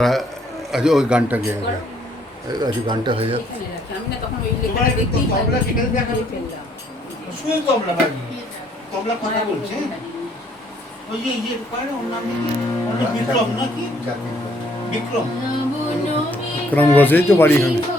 আজ ওই গানটা গেয়ে গেল আজ গানটা হয়ে যাক বিক্রম রাখি তো বাড়ি তখন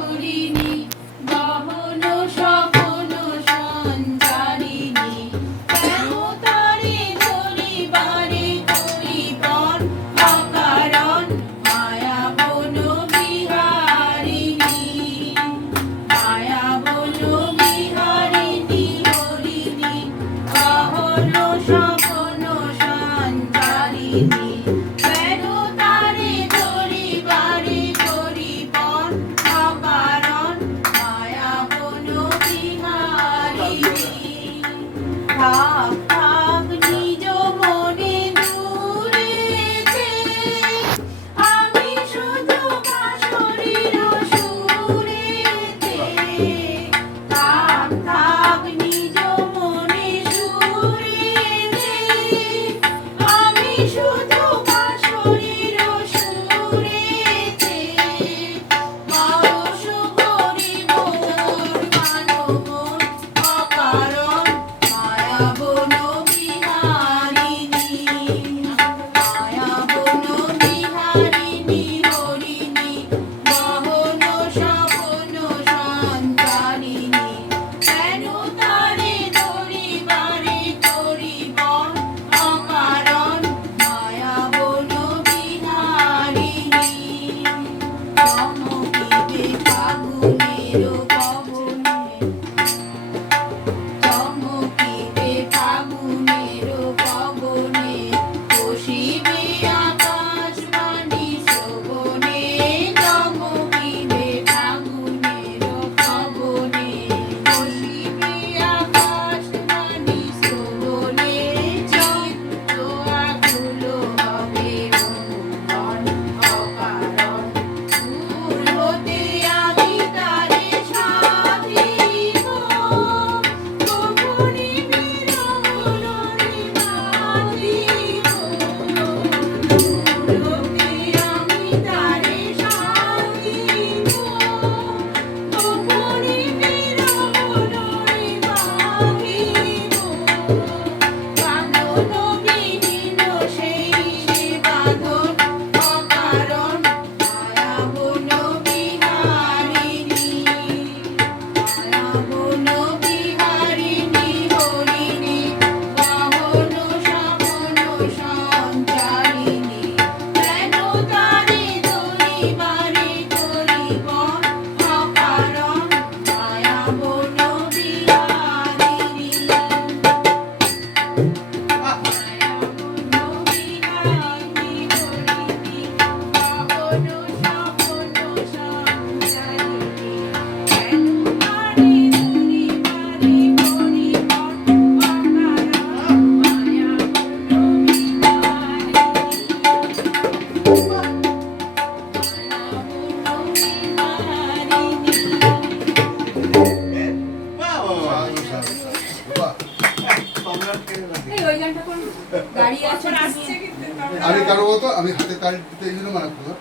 আমি কারও বলতো আমি হাতে তাল দিতে এই জন্য মানা করলাম।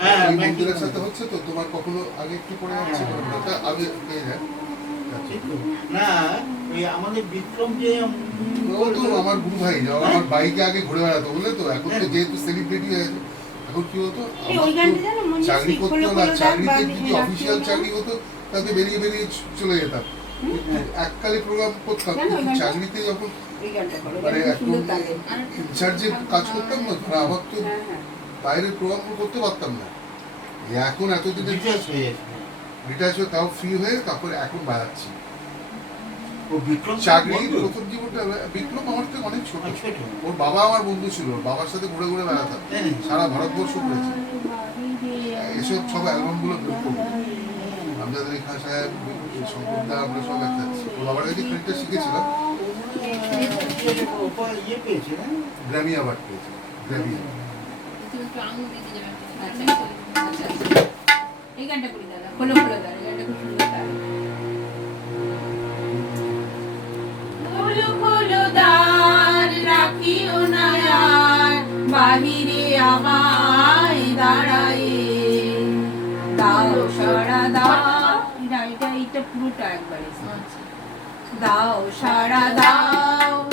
হ্যাঁ মন্দিরের সাথে হচ্ছে তো তোমার কখনো আগে একটু পরে যাচ্ছে আমি পেয়ে যাই ঠিক তো? না ওই আমাদের বিক্রম যে ও তো আমার গুরু ভাই আমার বাইকে আগে ঘুরে বেড়াতো বুঝলে তো? এখন তো যেহেতু সেলিব্রিটি হয়ে গেছে এখন কি হতো? মনে চাকরি করতে খোলো চাকরিতে যদি অফিসিয়াল চাকরি হতো তাতে বেরিয়ে বেরিয়ে চলে যেতাম। এককালে প্রোগ্রাম করতাম? চাকরিতে যখন এই গানটা করো মানে কাজ করতাম না ধরো আমার তো হ্যাঁ হ্যাঁ। বাইরের প্রোগ্রাম করতে পারতাম না। এখন হয়ে রিটায়ার হয়ে তাও ফ্রি হয়ে তারপরে এখন বাড়াচ্ছি চাকরি প্রথম জীবনটা বিপ্লব আমার থেকে অনেক ছোট। ছোট। ওর বাবা আমার বন্ধু ছিল ওর বাবার সাথে ঘুরে ঘুরে বেড়াতাম। সারা ভারতবর্ষ ঘুরেছি। এসব সব অ্যালবামগুলো বের করব। আমজাদ আলী খান সাহেব দা আমরা সব একটা বাবার কাছে ক্রিকেটটা শিখেছিলাম গ্র্যামি অ্যাওয়ার্ড পেয়েছি গ্র্যামি এই গানটা করি দাদা খোলো খোলো দাদা গানটা খুব সুন্দর বাহিরে আমায় দাঁড়াই দাও সারা একবারে। দাও সারা দাও